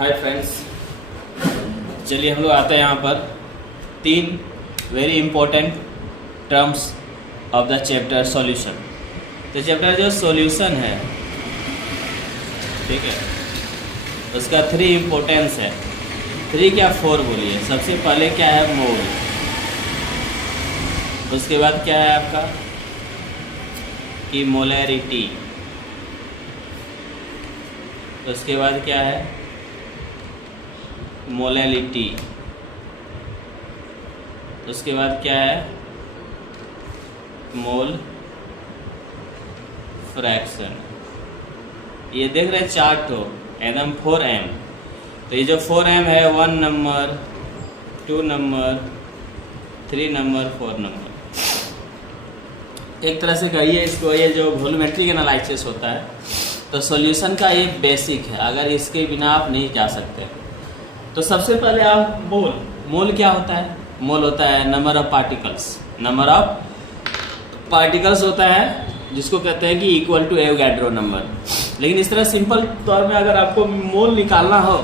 Hi friends, चलिए हम लोग आते हैं यहाँ पर 3 very important terms of the chapter solution. तो चैप्टर जो सॉल्यूशन है, ठीक है, उसका 3 इम्पोर्टेंस है। 3 क्या 4 बोलिए। सबसे पहले क्या है मोल, उसके बाद क्या है आपका कि मोलैरिटी, उसके बाद क्या है मोलैलिटी, उसके बाद क्या है मोल फ्रैक्शन। ये देख रहे हैं चार्ट हो एकदम 4m। तो ये जो 4m है 1 नंबर, 2 नंबर, 3 नंबर, 4 नंबर। एक तरह से कहिए इसको, ये जो वॉल्यूमेट्रिक एनालिसिस होता है तो सॉल्यूशन का ये बेसिक है, अगर इसके बिना आप नहीं जा सकते। तो सबसे पहले आप मोल क्या होता है? मोल होता है number of particles. Number of particles होता है जिसको कहते हैं कि इक्वल टू एवोगैड्रो नंबर। लेकिन इस तरह सिंपल तौर में अगर आपको मोल निकालना हो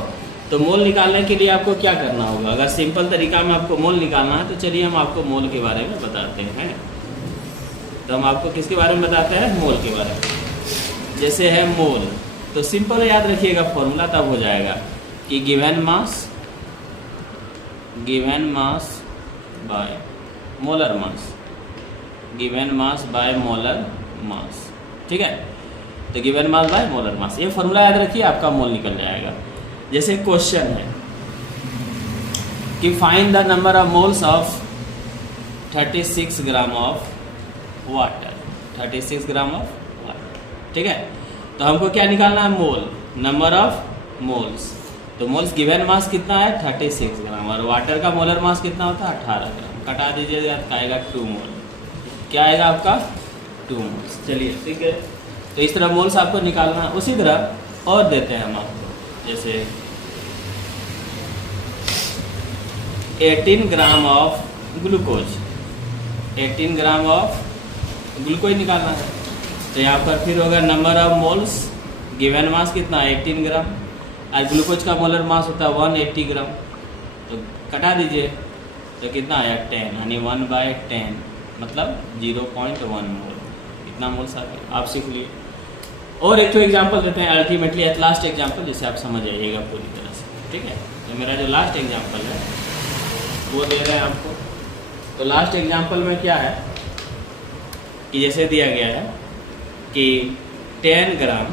तो मोल निकालने के लिए आपको क्या करना होगा? अगर सिंपल तरीका में आपको मोल निकालना है तो चलिए हम आपको मोल के बारे में बताते हैं। तो हम आपको किसके बारे में बताते हैं? मोल के बारे में। जैसे है मोल, तो सिंपल याद रखिएगा फॉर्मूला, तब हो जाएगा कि given mass by molar mass, given mass by molar mass, ठीक है। तो given mass by molar mass, ये फॉर्मूला याद रखिए, आपका मोल निकल जाएगा। जैसे क्वेश्चन है कि find the number of moles of 36 gram of water, 36 gram of water, ठीक है। तो हमको क्या निकालना है? मोल, नंबर ऑफ मोल्स। तो मोल्स गिवन मास कितना है? 36 ग्राम, और वाटर का मोलर मास कितना होता है? 18 ग्राम। कटा दीजिएगा तो आएगा 2 मोल। क्या आएगा आपका? 2 मोल्स। चलिए ठीक है, तो इस तरह मोल्स आपको निकालना है। उसी तरह और देते हैं हम आपको, जैसे 18 gram of glucose, 18 gram of glucose निकालना है। तो यहाँ पर फिर होगा number of moles, given mass कितना? 18 ग्राम, और ग्लूकोज का मोलर मास होता है 180 ग्राम। तो कटा दीजिए तो कितना आया? 10, यानी 1/10 मतलब 0.1 मोल। इतना मोल्स आप सीख लिए। और एक तो एग्जाम्पल देते हैं अल्टीमेटली एट लास्ट एग्जाम्पल, जिससे आप समझ जाइएगा पूरी तरह से, ठीक है। तो मेरा जो लास्ट एग्जाम्पल है वो दे रहे हैं आपको। तो लास्ट एग्जाम्पल में क्या है कि जैसे दिया गया है कि 10 ग्राम